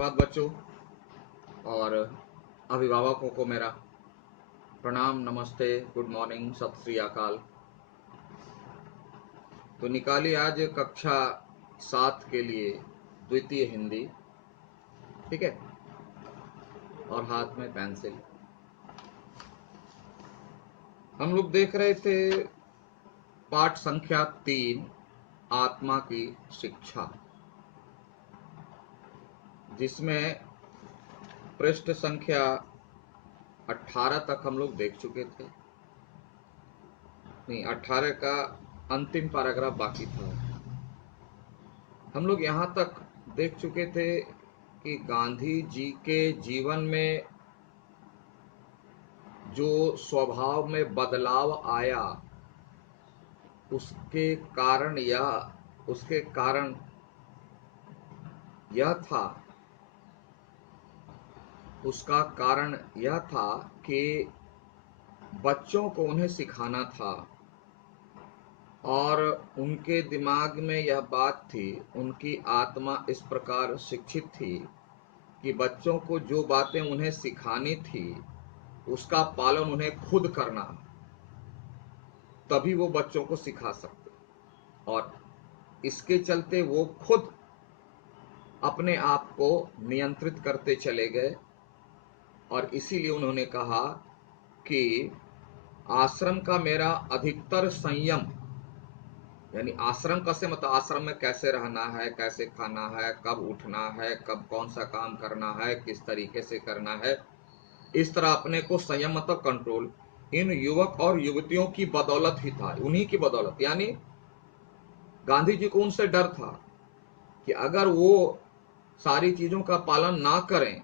सुप्रभात बच्चों और अभिभावकों को मेरा प्रणाम, नमस्ते, गुड मॉर्निंग, सत श्री अकाल। तो निकाली आज कक्षा 7 के लिए द्वितीय हिंदी, ठीक है, और हाथ में पेंसिल। हम लोग देख रहे थे पाठ संख्या 3, आत्मा की शिक्षा, जिसमें पृष्ठ संख्या 18 तक हम लोग देख चुके थे। नहीं, 18 का अंतिम पैराग्राफ बाकी था। हम लोग यहाँ तक देख चुके थे कि गांधी जी के जीवन में जो स्वभाव में बदलाव आया, उसके कारण यह था कि बच्चों को उन्हें सिखाना था और उनके दिमाग में यह बात थी, उनकी आत्मा इस प्रकार शिक्षित थी कि बच्चों को जो बातें उन्हें सिखानी थी उसका पालन उन्हें खुद करना, तभी वो बच्चों को सिखा सकते। और इसके चलते वो खुद अपने आप को नियंत्रित करते चले गए और इसीलिए उन्होंने कहा कि आश्रम का मेरा अधिकतर संयम, यानी आश्रम कैसे, मतलब आश्रम में कैसे रहना है, कैसे खाना है, कब उठना है, कब कौन सा काम करना है, किस तरीके से करना है, इस तरह अपने को संयम मतलब कंट्रोल इन युवक और युवतियों की बदौलत ही था, उन्हीं की बदौलत। यानी गांधी जी को उनसे डर था कि अगर वो सारी चीजों का पालन ना करें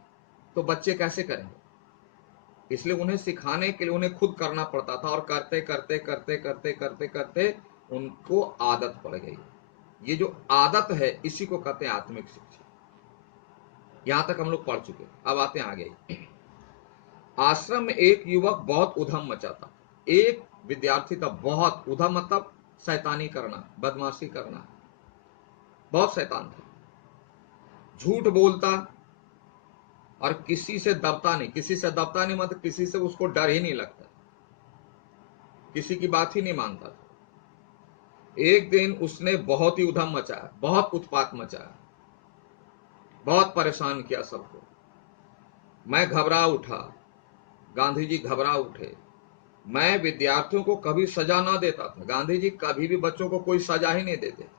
तो बच्चे कैसे करेंगे, इसलिए उन्हें सिखाने के लिए उन्हें खुद करना पड़ता था और करते करते करते करते करते करते उनको आदत पड़ गई। ये जो आदत है इसी को कहते हैं आत्मिक शिक्षा। यहां तक हम लोग पढ़ चुके। अब आते हैं आगे। आश्रम में एक युवक बहुत उधम मचाता, एक विद्यार्थी था बहुत उधम, मतलब शैतानी करना, बदमाशी करना, बहुत शैतान था, झूठ बोलता और किसी से दबता नहीं, मतलब किसी से उसको डर ही नहीं लगता, किसी की बात ही नहीं मानता था। एक दिन उसने बहुत ही उधम मचाया, बहुत उत्पात मचाया, बहुत परेशान किया सबको। मैं घबरा उठा, गांधी जी घबरा उठे। मैं विद्यार्थियों को कभी सजा ना देता था, गांधी जी कभी भी बच्चों को कोई सजा ही नहीं देते थे,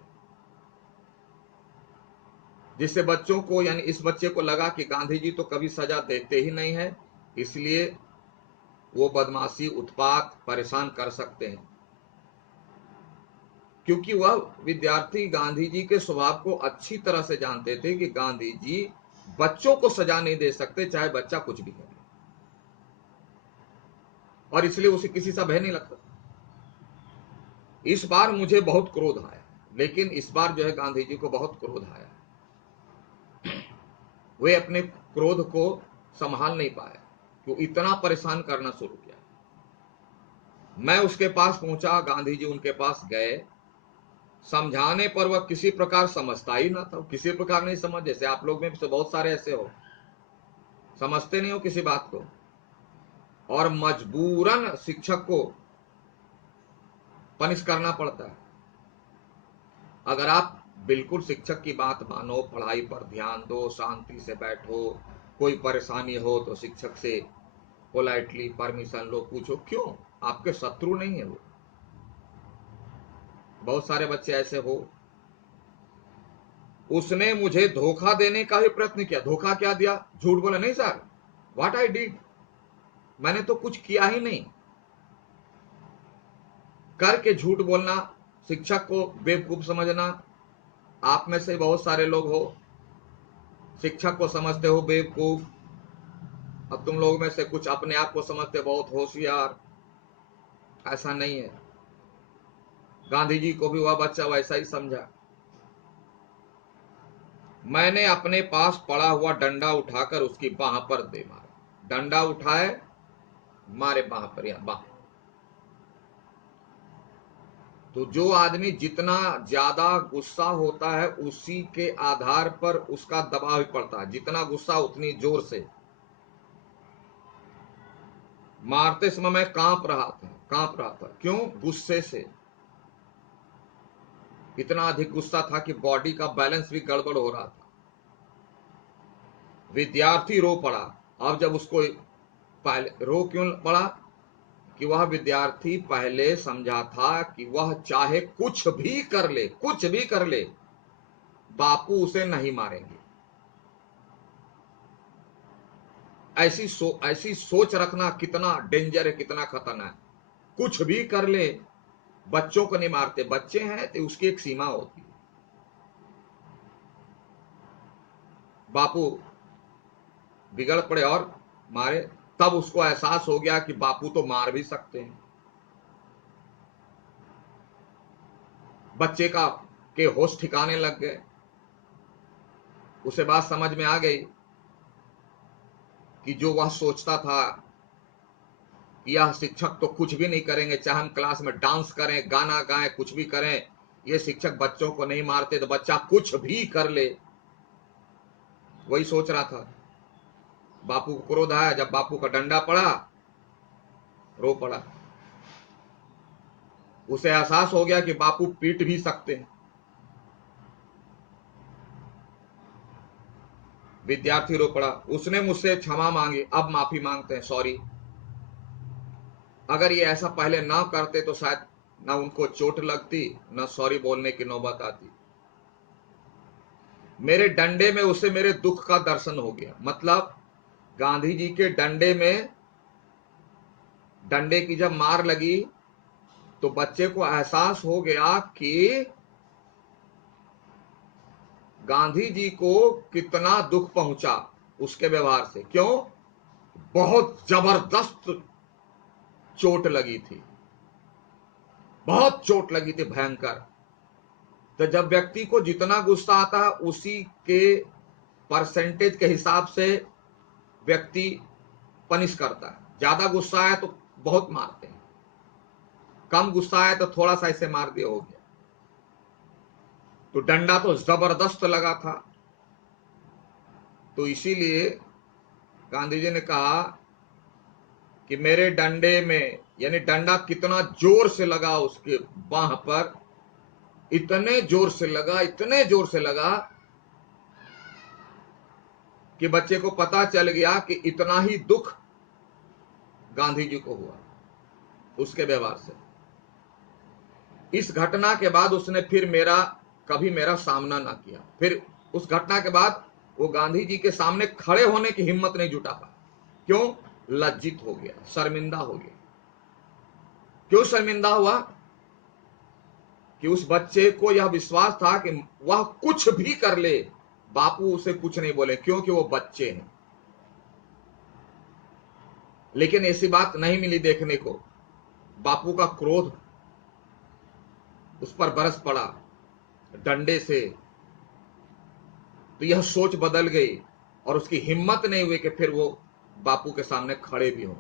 जिससे बच्चों को, यानी इस बच्चे को लगा कि गांधी जी तो कभी सजा देते ही नहीं है, इसलिए वो बदमाशी, उत्पात, परेशान कर सकते हैं। क्योंकि वह विद्यार्थी गांधी जी के स्वभाव को अच्छी तरह से जानते थे कि गांधी जी बच्चों को सजा नहीं दे सकते, चाहे बच्चा कुछ भी करे, और इसलिए उसे किसी से भय नहीं लगता। इस बार मुझे बहुत क्रोध आया, लेकिन इस बार जो है गांधी जी को बहुत क्रोध आया, वे अपने क्रोध को संभाल नहीं पाए, तो इतना परेशान करना शुरू किया। मैं उसके पास पहुंचा, गांधी जी उनके पास गए, समझाने पर वह किसी प्रकार समझता ही ना था, किसी प्रकार नहीं समझ। जैसे आप लोग में से बहुत सारे ऐसे हो, समझते नहीं हो किसी बात को, और मजबूरन शिक्षक को पनिश करना पड़ता है। अगर आप बिल्कुल शिक्षक की बात मानो, पढ़ाई पर ध्यान दो, शांति से बैठो, कोई परेशानी हो तो शिक्षक से पोलाइटली परमिशन लो, पूछो, क्यों, आपके शत्रु नहीं है वो। बहुत सारे बच्चे ऐसे हो। उसने मुझे धोखा देने का ही प्रयत्न किया। धोखा क्या दिया? झूठ बोला, नहीं सर, व्हाट आई डिड, मैंने तो कुछ किया ही नहीं। करके झूठ बोलना, शिक्षक को बेवकूफ समझना। आप में से बहुत सारे लोग हो, शिक्षक को समझते हो बेवकूफ, अब तुम लोग में से कुछ अपने आप को समझते बहुत होशियार। ऐसा नहीं है। गांधी जी को भी वह बच्चा वैसा ही समझा। मैंने अपने पास पड़ा हुआ डंडा उठाकर उसकी बाह पर दे मारा। डंडा उठाए, मारे बाह पर, या बाह। तो जो आदमी जितना ज्यादा गुस्सा होता है उसी के आधार पर उसका दबाव पड़ता है। जितना गुस्सा उतनी जोर से। मारते समय मैं कांप रहा था। क्यों? गुस्से से। इतना अधिक गुस्सा था कि बॉडी का बैलेंस भी गड़बड़ हो रहा था। विद्यार्थी रो पड़ा। अब जब उसको पहले रो क्यों पड़ा? कि वह विद्यार्थी पहले समझा था कि वह चाहे कुछ भी कर ले, कुछ भी कर ले, बापू उसे नहीं मारेंगे। ऐसी सोच रखना कितना डेंजर है, कितना खतरनाक है। कुछ भी कर ले, बच्चों को नहीं मारते। बच्चे हैं तो उसकी एक सीमा होती है। बापू बिगड़ पड़े और मारे। तब उसको एहसास हो गया कि बापू तो मार भी सकते हैं। बच्चे का के होश ठिकाने लग गए। उसे बात समझ में आ गई कि जो वह सोचता था कि यह शिक्षक तो कुछ भी नहीं करेंगे, चाहे हम क्लास में डांस करें, गाना गाएं, कुछ भी करें, ये शिक्षक बच्चों को नहीं मारते, तो बच्चा कुछ भी कर ले, वही सोच रहा था। बापू को क्रोध आया। जब बापू का डंडा पड़ा, रो पड़ा। उसे एहसास हो गया कि बापू पीट भी सकते हैं। विद्यार्थी रो पड़ा। उसने मुझसे क्षमा मांगी। अब माफी मांगते हैं, सॉरी। अगर ये ऐसा पहले ना करते तो शायद ना उनको चोट लगती, ना सॉरी बोलने की नौबत आती। मेरे डंडे में उसे मेरे दुख का दर्शन हो गया। मतलब गांधी जी के डंडे में, डंडे की जब मार लगी तो बच्चे को एहसास हो गया कि गांधी जी को कितना दुख पहुंचा उसके व्यवहार से। क्यों? बहुत जबरदस्त चोट लगी थी, बहुत चोट लगी थी, भयंकर। तो जब व्यक्ति को जितना गुस्सा आता है उसी के परसेंटेज के हिसाब से व्यक्ति पनिश करता है। ज्यादा गुस्सा है तो बहुत मारते हैं, कम गुस्सा है तो थोड़ा सा इसे मार दिया, हो गया। तो डंडा तो जबरदस्त लगा था। तो इसीलिए गांधी जी ने कहा कि मेरे डंडे में, यानी डंडा कितना जोर से लगा उसके बाह पर, इतने जोर से लगा, इतने जोर से लगा कि बच्चे को पता चल गया कि इतना ही दुख गांधी जी को हुआ उसके व्यवहार से। इस घटना के बाद उसने फिर कभी मेरा सामना ना किया। फिर उस घटना के बाद वो गांधी जी के सामने खड़े होने की हिम्मत नहीं जुटा पाया। क्यों? लज्जित हो गया, शर्मिंदा हो गया। क्यों शर्मिंदा हुआ? कि उस बच्चे को यह विश्वास था कि वह कुछ भी कर ले, बापू उसे कुछ नहीं बोले, क्योंकि वो बच्चे हैं। लेकिन ऐसी बात नहीं मिली देखने को। बापू का क्रोध उस पर बरस पड़ा डंडे से। तो यह सोच बदल गई और उसकी हिम्मत नहीं हुई कि फिर वो बापू के सामने खड़े भी हों।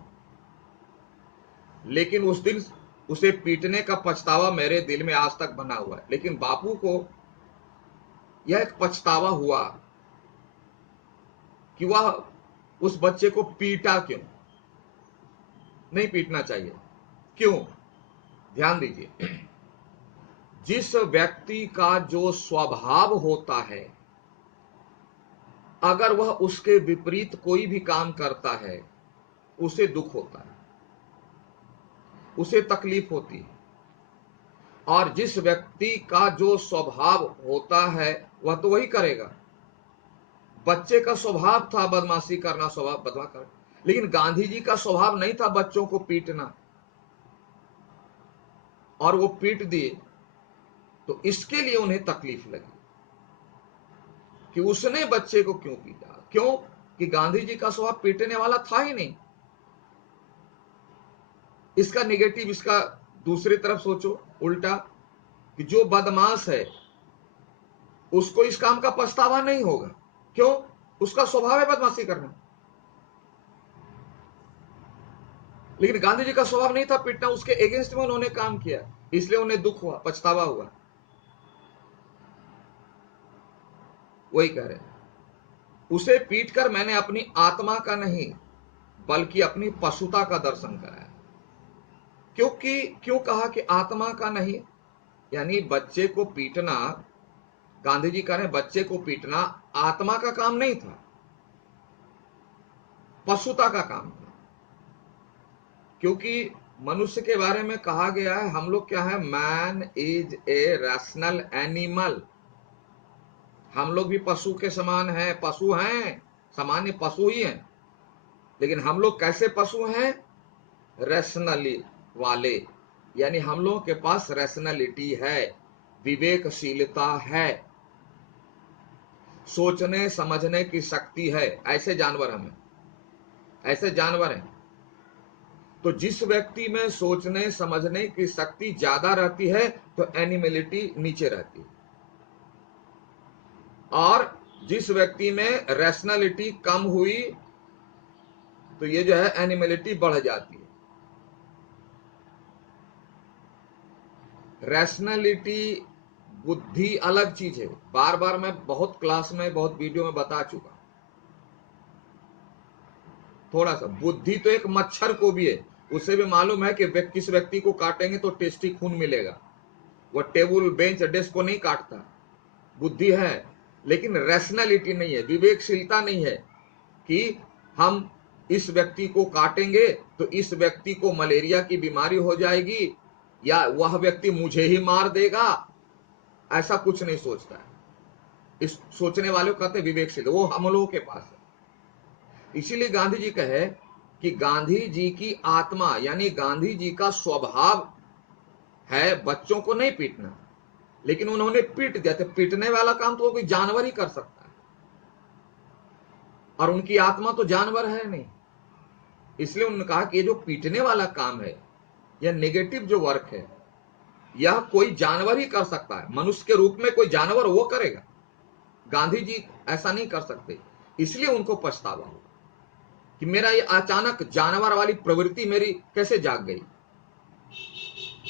लेकिन उस दिन उसे पीटने का पछतावा मेरे दिल में आज तक बना हुआ है। लेकिन बापू को यह एक पछतावा हुआ कि वह उस बच्चे को पीटा क्यों। नहीं पीटना चाहिए। क्यों? ध्यान दीजिए, जिस व्यक्ति का जो स्वभाव होता है, अगर वह उसके विपरीत कोई भी काम करता है, उसे दुख होता है, उसे तकलीफ होती है। और जिस व्यक्ति का जो स्वभाव होता है वह तो वही करेगा। बच्चे का स्वभाव था बदमाशी करना, स्वभाव बदला कर, लेकिन गांधी जी का स्वभाव नहीं था बच्चों को पीटना, और वो पीट दिए। तो इसके लिए उन्हें तकलीफ लगी कि उसने बच्चे को क्यों पीटा। क्यों? कि गांधी जी का स्वभाव पीटने वाला था ही नहीं। इसका निगेटिव, इसका दूसरी तरफ सोचो, उल्टा, कि जो बदमाश है उसको इस काम का पछतावा नहीं होगा। क्यों? उसका स्वभाव है बदमाशी करना। लेकिन गांधी जी का स्वभाव नहीं था पीटना, उसके अगेंस्ट में उन्होंने काम किया, इसलिए उन्हें दुख हुआ, पछतावा हुआ। वही कह रहे, उसे पीटकर मैंने अपनी आत्मा का नहीं बल्कि अपनी पशुता का दर्शन कराया। क्योंकि क्यों कहा कि आत्मा का नहीं? यानी बच्चे को पीटना, गांधी जी कह रहे हैं बच्चे को पीटना आत्मा का काम नहीं था, पशुता का काम था। क्योंकि मनुष्य के बारे में कहा गया है, हम लोग क्या है, man is a rational animal. हम लोग भी पशु के समान हैं, पशु हैं, सामान्य पशु ही हैं। लेकिन हम लोग कैसे पशु हैं? रैशनली वाले, यानी हम लोगों के पास रैशनलिटी है, विवेकशीलता है, सोचने समझने की शक्ति है। ऐसे जानवर हमें, ऐसे जानवर हैं। तो जिस व्यक्ति में सोचने समझने की शक्ति ज्यादा रहती है तो एनिमलिटी नीचे रहती है, और जिस व्यक्ति में रैशनलिटी कम हुई तो ये जो है एनिमलिटी बढ़ जाती है। रैशनलिटी, बुद्धि अलग चीज है। बार बार मैं बहुत क्लास में, बहुत वीडियो में बता चुका। थोड़ा सा बुद्धि तो एक मच्छर को भी है, उसे भी मालूम है कि किस व्यक्ति को काटेंगे तो टेस्टी खून मिलेगा। वह टेबल बेंच डेस्क को नहीं काटता, बुद्धि है। लेकिन रैशनलिटी नहीं है, विवेकशीलता नहीं है कि हम इस व्यक्ति को काटेंगे तो इस व्यक्ति को मलेरिया की बीमारी हो जाएगी या वह व्यक्ति मुझे ही मार देगा, ऐसा कुछ नहीं सोचता है। इस सोचने वाले को कहते हैं विवेकशील, वो हम लोगों के पास है। इसीलिए गांधी जी कहे कि गांधी जी की आत्मा, यानी गांधी जी का स्वभाव है बच्चों को नहीं पीटना, लेकिन उन्होंने पीट दिया। तो पीटने वाला काम तो कोई जानवर ही कर सकता है, और उनकी आत्मा तो जानवर है नहीं। इसलिए उन्होंने कहा कि ये जो पीटने वाला काम है, यह नेगेटिव जो वर्क है, यह कोई जानवर ही कर सकता है। मनुष्य के रूप में कोई जानवर वो करेगा, गांधी जी ऐसा नहीं कर सकते। इसलिए उनको पछतावा हो कि मेरा ये अचानक जानवर वाली प्रवृत्ति मेरी कैसे जाग गई।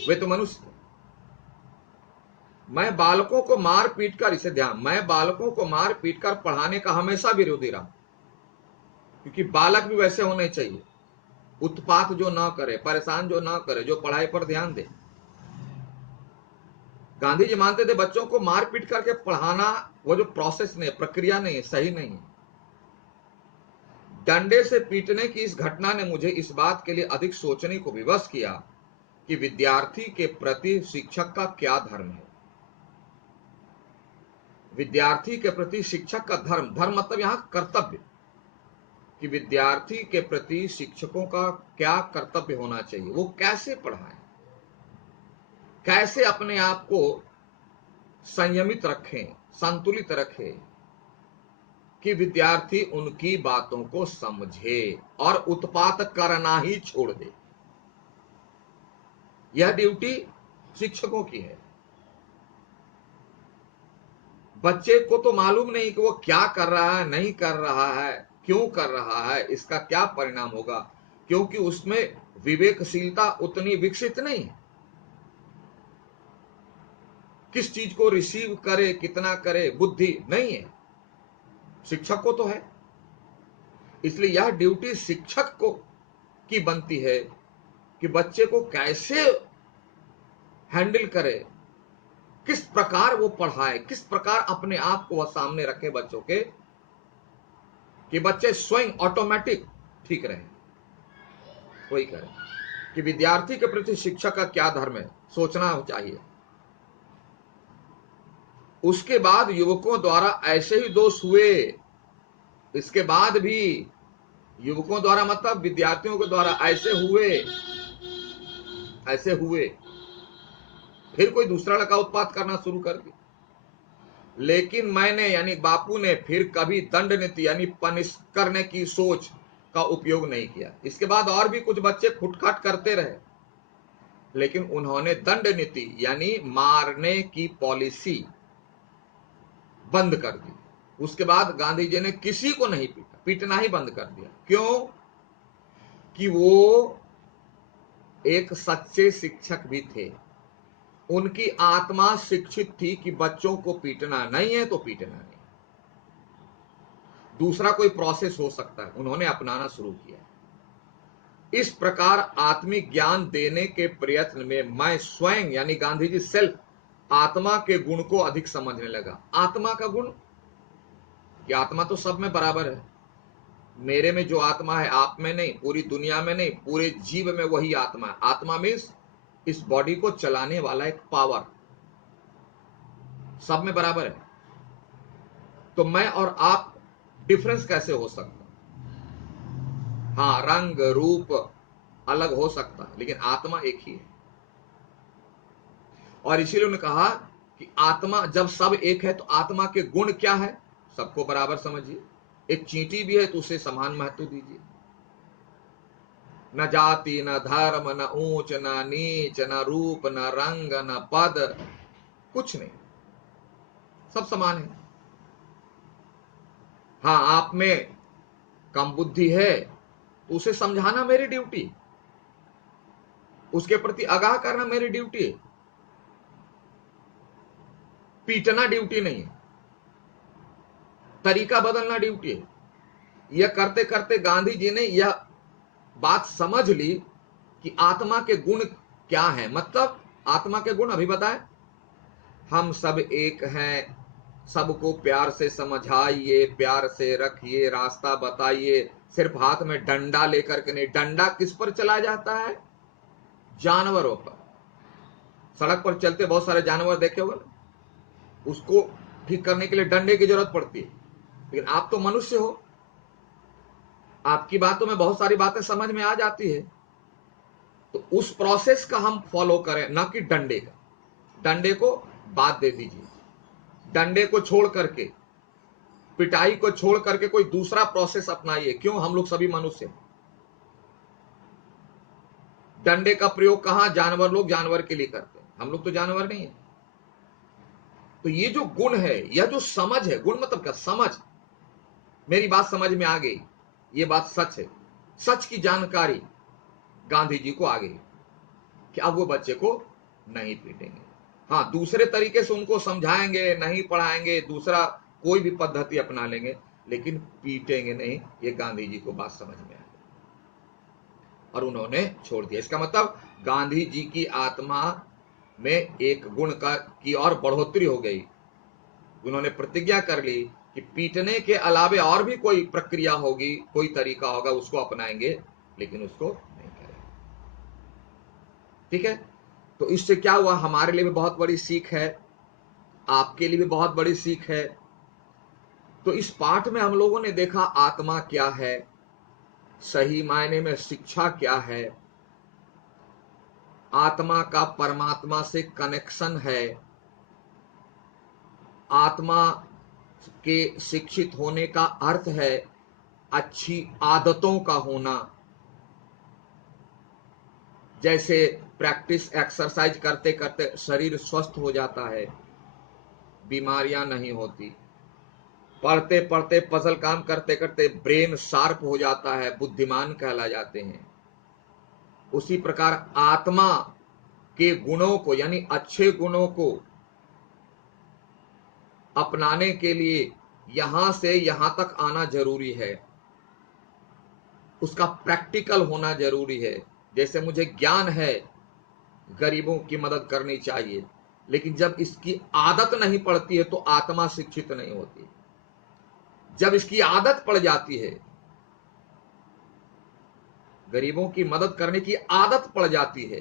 वे तो मनुष्य थे। मैं बालकों को मार पीट कर, इसे ध्यान, मैं बालकों को मार पीट कर पढ़ाने का हमेशा विरोधी रहा, क्योंकि बालक भी वैसे होने चाहिए, उत्पात जो ना करे, परेशान जो ना करे, जो पढ़ाई पर ध्यान दे। गांधी जी मानते थे बच्चों को मार पीट करके पढ़ाना वो जो प्रोसेस नहीं, प्रक्रिया नहीं, सही नहीं है। डंडे से पीटने की इस घटना ने मुझे इस बात के लिए अधिक सोचने को विवश किया कि विद्यार्थी के प्रति शिक्षक का क्या धर्म है। विद्यार्थी के प्रति शिक्षक का धर्म, धर्म मतलब यहां कर्तव्य, कि विद्यार्थी के प्रति शिक्षकों का क्या कर्तव्य होना चाहिए, वो कैसे पढ़ाएं, कैसे अपने आप को संयमित रखें, संतुलित रखें, कि विद्यार्थी उनकी बातों को समझे और उत्पात करना ही छोड़ दे। यह ड्यूटी शिक्षकों की है। बच्चे को तो मालूम नहीं कि वो क्या कर रहा है, नहीं कर रहा है, क्यों कर रहा है, इसका क्या परिणाम होगा, क्योंकि उसमें विवेकशीलता उतनी विकसित नहीं है। किस चीज को रिसीव करे, कितना करे, बुद्धि नहीं है। शिक्षक को तो है। इसलिए यह ड्यूटी शिक्षक को की बनती है कि बच्चे को कैसे हैंडल करे, किस प्रकार वो पढ़ाए, किस प्रकार अपने आप को वह सामने रखे बच्चों के, कि बच्चे स्वयं ऑटोमेटिक ठीक रहे। वही करें कि विद्यार्थी के प्रति शिक्षक का क्या धर्म है, सोचना चाहिए। उसके बाद युवकों द्वारा ऐसे ही दोष हुए, इसके बाद भी युवकों द्वारा मतलब विद्यार्थियों के द्वारा ऐसे हुए, ऐसे हुए, फिर कोई दूसरा लड़का उत्पात करना शुरू कर दिया। लेकिन मैंने, यानी बापू ने, फिर कभी दंड नीति यानी पनिश करने की सोच का उपयोग नहीं किया। इसके बाद और भी कुछ बच्चे खुटखाट करते रहे, लेकिन उन्होंने दंड नीति यानी मारने की पॉलिसी बंद कर दी। उसके बाद गांधी जी ने किसी को नहीं पीटा, पीटना ही बंद कर दिया। क्यों? कि वो एक सच्चे शिक्षक भी थे। उनकी आत्मा शिक्षित थी कि बच्चों को पीटना नहीं है तो पीटना नहीं, दूसरा कोई प्रोसेस हो सकता है, उन्होंने अपनाना शुरू किया। इस प्रकार आत्मिक ज्ञान देने के प्रयत्न में मैं स्वयं यानी गांधी जी सेल्फ आत्मा के गुण को अधिक समझने लगा। आत्मा का गुण कि आत्मा तो सब में बराबर है, मेरे में जो आत्मा है आप में नहीं, पूरी दुनिया में नहीं, पूरे जीव में वही आत्मा है। आत्मा मीन्स इस बॉडी को चलाने वाला एक पावर, सब में बराबर है। तो मैं और आप डिफरेंस कैसे हो सकता? हाँ, रंग रूप अलग हो सकता, लेकिन आत्मा एक ही है। और इसीलिए उन्होंने कहा कि आत्मा जब सब एक है तो आत्मा के गुण क्या है, सबको बराबर समझिए। एक चींटी भी है तो उसे समान महत्व दीजिए। न जाति, न धर्म, न ऊंच, न नीच, न रूप, न रंग, न पद, कुछ नहीं, सब समान है। हाँ, आप में कम बुद्धि है तो उसे समझाना मेरी ड्यूटी, उसके प्रति आगाह करना मेरी ड्यूटी है, पीटना ड्यूटी नहीं है, तरीका बदलना ड्यूटी है। यह करते करते गांधी जी ने यह बात समझ ली कि आत्मा के गुण क्या है। मतलब आत्मा के गुण अभी बताएं, हम सब एक हैं, सबको प्यार से समझाइए, प्यार से रखिए, रास्ता बताइए। सिर्फ हाथ में डंडा लेकर के नहीं। डंडा किस पर चला जाता है? जानवरों पर। सड़क पर चलते बहुत सारे जानवर देखे होंगे, उसको ठीक करने के लिए डंडे की जरूरत पड़ती है। लेकिन आप तो मनुष्य हो, आपकी बातों में बहुत सारी बातें समझ में आ जाती है, तो उस प्रोसेस का हम फॉलो करें, ना कि डंडे का। डंडे को बात दे दीजिए। डंडे को छोड़ करके, पिटाई को छोड़ करके कोई दूसरा प्रोसेस अपनाइए। क्यों? हम लोग सभी मनुष्य हैं। डंडे का प्रयोग कहां? जानवर लोग जानवर के लिए करते हैं, हम लोग तो जानवर नहीं है। तो ये जो गुण है, यह जो समझ है, गुण मतलब क्या? समझ। मेरी बात समझ में आ गई, ये बात सच है, सच की जानकारी गांधी जी को आ गई कि अब वो बच्चे को नहीं पीटेंगे। हाँ, दूसरे तरीके से उनको समझाएंगे, नहीं पढ़ाएंगे, दूसरा कोई भी पद्धति अपना लेंगे, लेकिन पीटेंगे नहीं। ये गांधी जी को बात समझ में आई और उन्होंने छोड़ दिया। इसका मतलब गांधी जी की आत्मा में एक गुण की और बढ़ोतरी हो गई। उन्होंने प्रतिज्ञा कर ली कि पीटने के अलावे और भी कोई प्रक्रिया होगी, कोई तरीका होगा, उसको अपनाएंगे, लेकिन उसको नहीं करेंगे। ठीक है? तो इससे क्या हुआ? हमारे लिए भी बहुत बड़ी सीख है, आपके लिए भी बहुत बड़ी सीख है। तो इस पाठ में हम लोगों ने देखा आत्मा क्या है, सही मायने में शिक्षा क्या है, आत्मा का परमात्मा से कनेक्शन है, आत्मा के शिक्षित होने का अर्थ है अच्छी आदतों का होना। जैसे प्रैक्टिस, एक्सरसाइज करते करते शरीर स्वस्थ हो जाता है, बीमारियां नहीं होती। पढ़ते पढ़ते, पजल काम करते करते ब्रेन शार्प हो जाता है, बुद्धिमान कहला जाते हैं। उसी प्रकार आत्मा के गुणों को यानी अच्छे गुणों को अपनाने के लिए यहां से यहां तक आना जरूरी है, उसका प्रैक्टिकल होना जरूरी है। जैसे मुझे ज्ञान है गरीबों की मदद करनी चाहिए, लेकिन जब इसकी आदत नहीं पड़ती है तो आत्मा शिक्षित नहीं होती। जब इसकी आदत पड़ जाती है, गरीबों की मदद करने की आदत पड़ जाती है,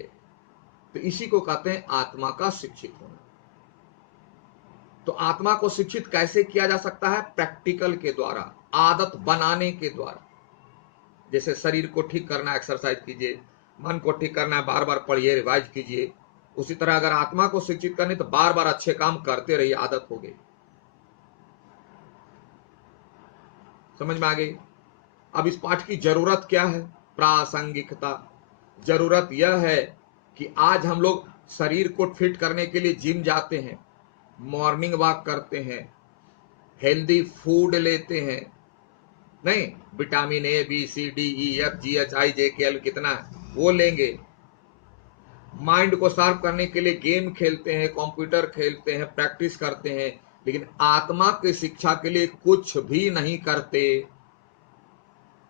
तो इसी को कहते हैं आत्मा का शिक्षित होना। तो आत्मा को शिक्षित कैसे किया जा सकता है? प्रैक्टिकल के द्वारा, आदत बनाने के द्वारा। जैसे शरीर को ठीक करना, एक्सरसाइज कीजिए, मन को ठीक करना है, बार बार पढ़िए, रिवाइज कीजिए। उसी तरह अगर आत्मा को शिक्षित करनी तो बार बार अच्छे काम करते रहिए, आदत हो गई। समझ में आ गई? अब इस पाठ की जरूरत क्या है? प्रासंगिकता। जरूरत यह है कि आज हम लोग शरीर को फिट करने के लिए जिम जाते हैं, मॉर्निंग वॉक करते हैं, हेल्दी फूड लेते हैं, नहीं, vitamin A B C D E F G H I J K L कितना वो लेंगे, माइंड को शार्प करने के लिए गेम खेलते हैं, कंप्यूटर खेलते हैं, प्रैक्टिस करते हैं, लेकिन आत्मा की शिक्षा के लिए कुछ भी नहीं करते।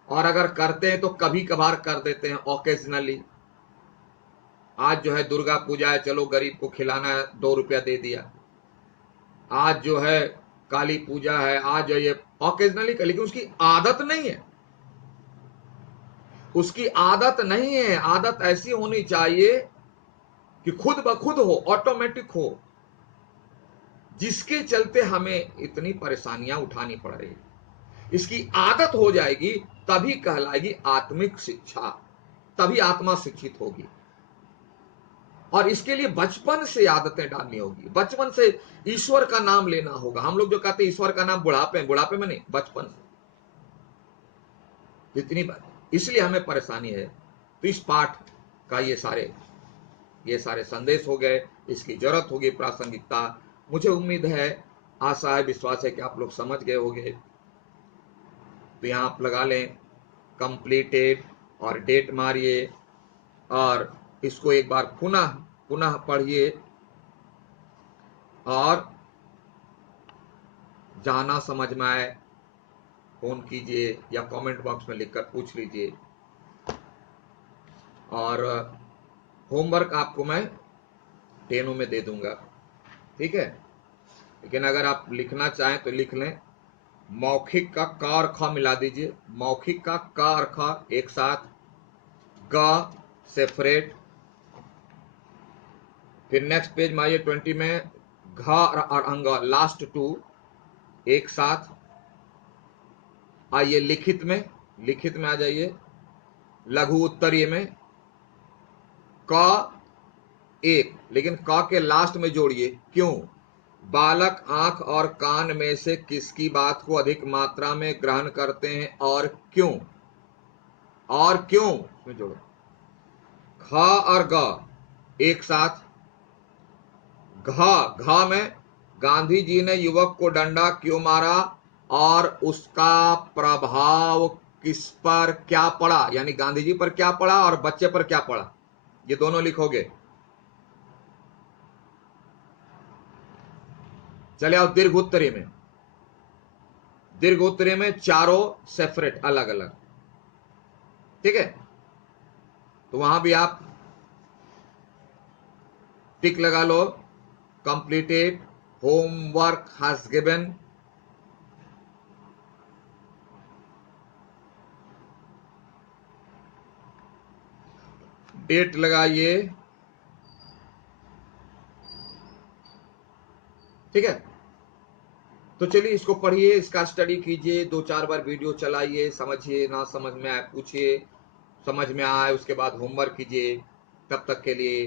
और अगर करते हैं तो कभी कभार कर देते हैं, ओकेजनली। आज जो है दुर्गा पूजा है, चलो गरीब को खिलाना है, 2 रुपया दे दिया। आज जो है काली पूजा है, आज जो ये ओकेजनली, लेकिन उसकी आदत नहीं है। उसकी आदत नहीं है। आदत ऐसी होनी चाहिए कि खुद ब खुद हो, ऑटोमेटिक हो, जिसके चलते हमें इतनी परेशानियां उठानी पड़ रही। इसकी आदत हो जाएगी तभी कहलाएगी आत्मिक शिक्षा, तभी आत्मा शिक्षित होगी। और इसके लिए बचपन से आदतें डालनी होगी, बचपन से ईश्वर का नाम लेना होगा। हम लोग जो कहते हैं ईश्वर का नाम बुढ़ापे में नहीं, बचपन से। इतनी बात, इसलिए हमें परेशानी है। तो इस पाठ का ये सारे संदेश हो गए, इसकी जरूरत होगी, प्रासंगिकता। मुझे उम्मीद है, आशा है, विश्वास है कि आप लोग समझ गए होंगे। तो यहां आप लगा लें कंप्लीटेड और डेट मारिए और इसको एक बार पुनः पुनः पढ़िए और जाना समझ में आए फोन कीजिए या कमेंट बॉक्स में लिखकर पूछ लीजिए। और होमवर्क आपको मैं टेनों में दे दूंगा, ठीक है। लेकिन अगर आप लिखना चाहें तो लिख लें। मौखिक का का और ख मिला दीजिए, मौखिक का का और ख एक साथ, ग सेपरेट। फिर नेक्स्ट पेज में आइए 20 में, घ और अंग लास्ट 2 एक साथ। आइए लिखित में आ जाइए, लघु उत्तरीय में क एक, लेकिन क के लास्ट में जोड़िए। क्यों? बालक आंख और कान में से किसकी बात को अधिक मात्रा में ग्रहण करते हैं और क्यों? और क्यों में जोड़ो। ख और ग एक साथ, घ में गांधी जी ने युवक को डंडा क्यों मारा और उसका प्रभाव किस पर क्या पड़ा, यानी गांधी जी पर क्या पड़ा और बच्चे पर क्या पड़ा, ये दोनों लिखोगे। चले आओ दीर्घ उत्तरीय में चारों सेपरेट, अलग अलग, ठीक है। तो वहां भी आप टिक लगा लो, completed, homework has given. Date लगाइए, ठीक है। तो चलिए इसको पढ़िए, इसका स्टडी कीजिए, 2-4 बार वीडियो चलाइए, समझिए, ना समझ में आए पूछिए, समझ में आए उसके बाद होमवर्क कीजिए। तब तक के लिए